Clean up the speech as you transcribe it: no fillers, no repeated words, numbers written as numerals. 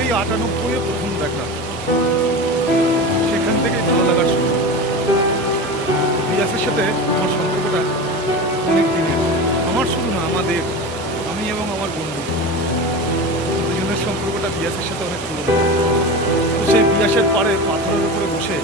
সেই 98-এ প্রথম দেখা, সেখান থেকেই ভালো লাগার শুরু। রিয়াসের সাথে আমার সম্পর্কটা অনেক দিনের, আমার শুধু না, আমাদের, আমি এবং আমার বন্ধু দুজনের সম্পর্কটা বিয়াসের সাথে অনেক পুরনো। তো সেই বিয়াসের পাড়ে পাথরের উপরে বসে